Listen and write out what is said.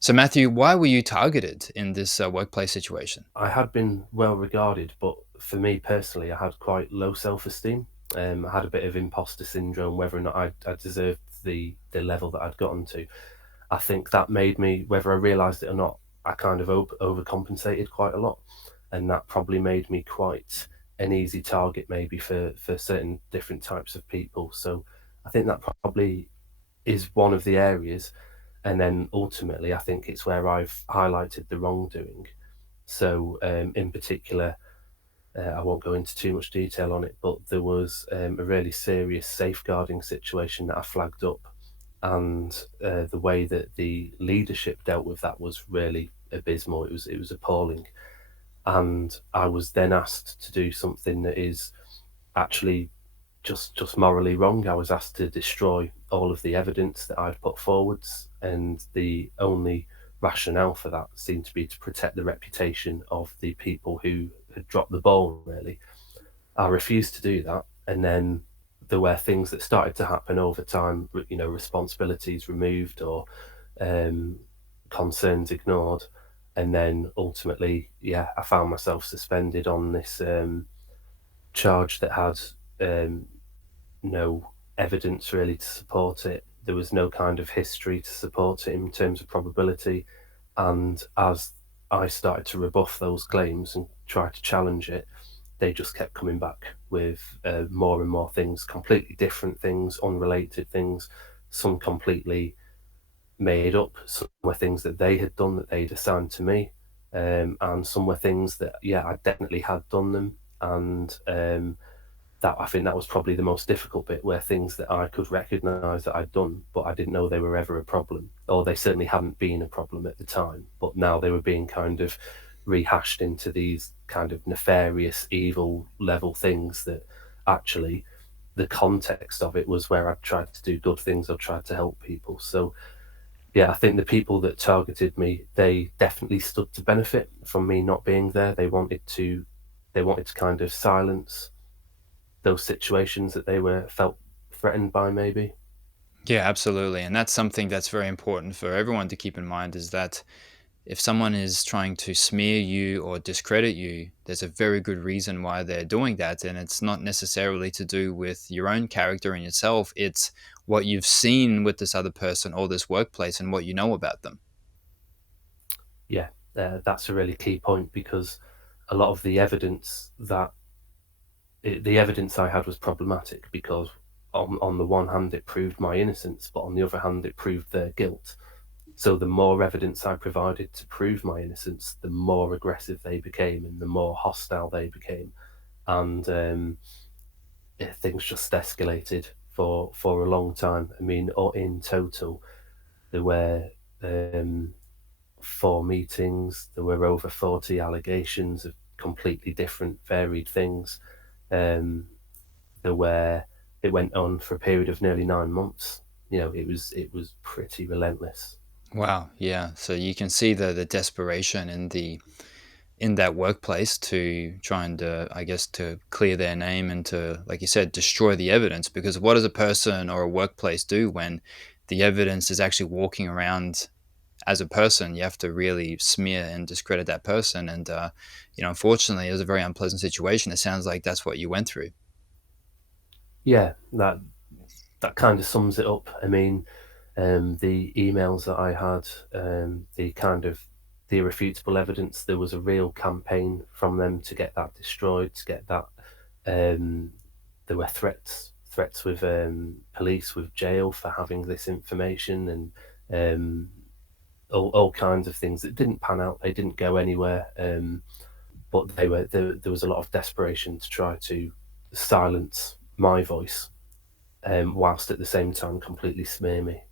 So, Matthew, why were you targeted in this workplace situation? I had been well regarded, but for me personally, I had quite low self-esteem. I had a bit of imposter syndrome, whether or not I deserved the level that I'd gotten to. I think that made me, whether I realised it or not, I kind of overcompensated quite a lot, and that probably made me quite an easy target, maybe for certain different types of people. So I think that probably is one of the areas, and then ultimately, I think it's where I've highlighted the wrongdoing. So, in particular, I won't go into too much detail on it, but there was a really serious safeguarding situation that I flagged up, and the way that the leadership dealt with that was really abysmal. It was appalling, and I was then asked to do something that is actually just morally wrong. I was asked to destroy all of the evidence that I'd put forwards, and the only rationale for that seemed to be to protect the reputation of the people who had dropped the ball, really. I refused to do that, and then there were things that started to happen over time, responsibilities removed or um, concerns ignored, and then ultimately, yeah, I found myself suspended on this charge that had um, no evidence really to support it. There was no kind of history to support it in terms of probability. And as I started to rebuff those claims and try to challenge it, they just kept coming back with more and more things, completely different things, unrelated things, some completely made up. Some were things that they had done that they'd assigned to me. And some were things that, yeah, I definitely had done them. And that I think that was probably the most difficult bit, where things that I could recognize that I'd done, but I didn't know they were ever a problem, or they certainly hadn't been a problem at the time. But now they were being kind of rehashed into these kind of nefarious, evil level things that actually the context of it was where I tried to do good things or tried to help people. So yeah, I think the people that targeted me, they definitely stood to benefit from me not being there. They wanted to kind of silence those situations that they were felt threatened by, maybe. Yeah, absolutely. And that's something that's very important for everyone to keep in mind is that if someone is trying to smear you or discredit you, there's a very good reason why they're doing that. And it's not necessarily to do with your own character and yourself, it's what you've seen with this other person or this workplace and what you know about them. Yeah, that's a really key point, because a lot of the evidence I had was problematic, because on the one hand it proved my innocence, but on the other hand it proved their guilt. So the more evidence I provided to prove my innocence, the more aggressive they became and the more hostile they became, and things just escalated for a long time. I mean, in total, there were um, 4 meetings. There were over 40 allegations of completely different, varied things. Um, there were It went on for a period of nearly 9 months. It was pretty relentless. Wow, yeah. So you can see the desperation in that workplace to try and I guess to clear their name and to, like you said, destroy the evidence. Because what does a person or a workplace do when the evidence is actually walking around as a person? You have to really smear and discredit that person. And unfortunately, it was a very unpleasant situation. It sounds like that's what you went through. Yeah, that kind of sums it up. I mean, the emails that I had, the irrefutable evidence. There was a real campaign from them to get that destroyed, to get that. Um, there were threats with police, with jail for having this information, and all kinds of things that didn't pan out. They didn't go anywhere, but there was a lot of desperation to try to silence my voice, whilst at the same time completely smear me.